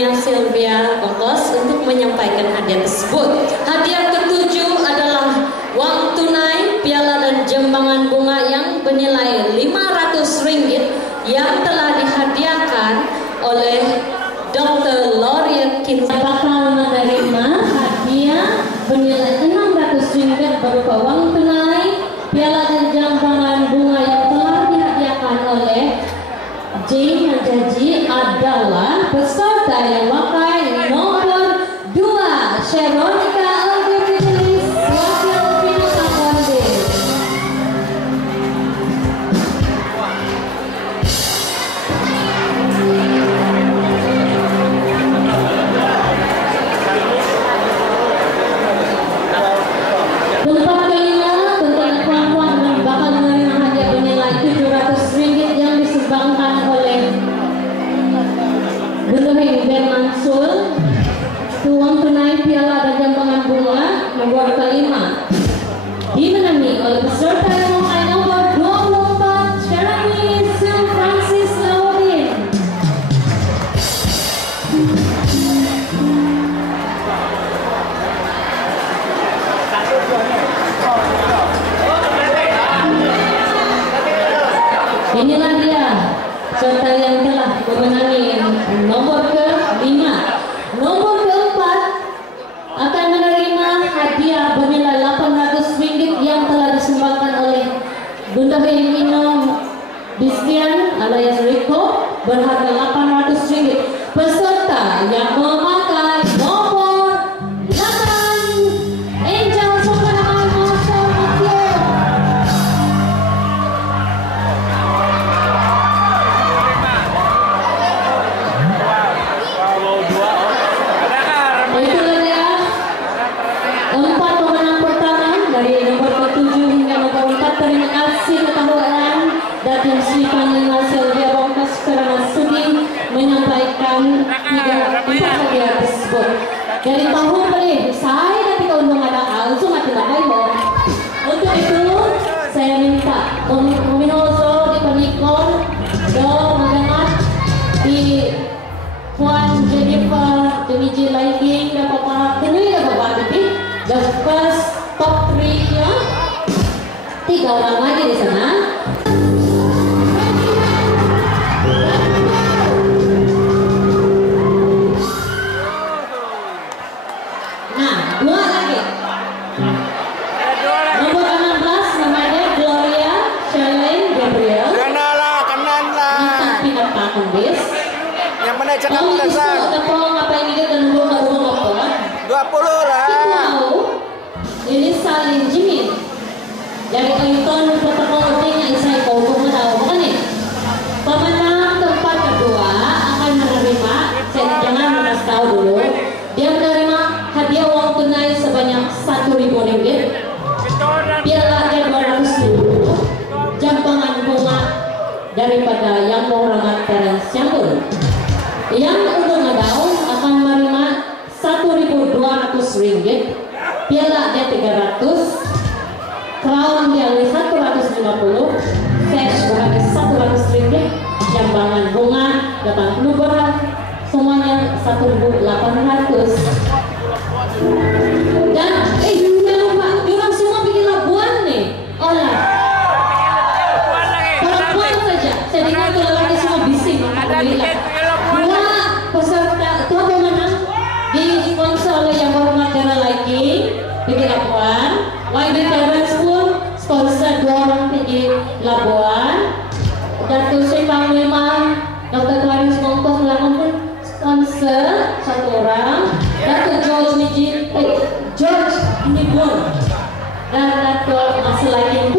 Nyonya Sylvia Bongkos untuk menyampaikan hadiah tersebut. Hadiah ketujuh adalah uang tunai, piala dan jambangan bunga yang bernilai Rp500 yang telah dihadiahkan oleh Dr. Laureate Kinsa. Bakal menerima hadiah bernilai Rp600 berupa uang tunai, piala dan jambangan bunga yang telah dihadiahkan oleh Jane Hajaji adalah peserta yang pakai nomor 2, Sheronika Algefidelis, wakil Pinaka Konde. Tempat kelima, tentang perempuan yang bakal menerima hadiah bernilai Rp700 yang disumbangkan oleh Bunda Ben Mansul. Uang tunai, piala dan jambangan bunga nomor kelima dimenangi oleh peserta yang memakai nomor 24, Sherani Sil Francis Laudin. Inilah dia peserta yang telah memenangi nomor ke-5. Nomor ke-4 akan menerima hadiah bernilai Rp800 yang telah disumbangkan oleh Bunda Ino Bistian alias Rico berharga Rp800. Peserta yang memakai nomor 8, Angel Sokanaan Marshall Matthew. Itulah dia 4 pemenang pertama dari nomor ke-7 hingga nomor 4. Terima kasih ketahuan Datin Sri Panglima Sylvia Bongkos karena sudi menyampaikan 4 hadiah tersebut. Dari tahun boleh saya nanti keuntungan ada langsung mati lakai loh. Untuk itu saya minta Minoso di Panikon do mendengar di Puan Jennifer Demiji Lighting dan Bapak Kenui ya Bapak Tipi the first top 3 ya 3 orang lagi di sana. Nah 2 lagi nomor 16 namanya Gloria Charlene Gabriel. Kanan lah. Minta Pak Kundis. Yang mana cakap dasar? Apa yang dia dan rumah apa? 20 lah. Ini Salim Jimin dari Clinton Protocol-nya Isai kau tahu bukan nih? Pemenang tempat kedua akan menerima, jangan harus tahu dulu, dia menerima hadiah uang tunai sebanyak Rp1.000, piala hadiah Rp200, jambangan bunga daripada Yang Mohrangat Terence Syambul. Yang untuk ngedaun akan menerima Rp1.200, piala dia 300, crown dia 150, cash berharga Rp100, jambangan bunga 80 berat, semuanya 1.800. Dan jangan lupa, diorang semua bikin labuan nih. Olah perempuan saja, saya dengar tuh lelaki semua bising. Alhamdulillah. 2 peserta itu pemenang disponsor oleh Yang Hormat Dara Lighting bikin labuan, YB Parents pun sponsor 2 orang bikin labuan, Datuk Sri Panglima Dr. Clarence Mongkos Melangong pun sponsor 1 orang, Datuk George Nibun dan Datuk Asal Lighting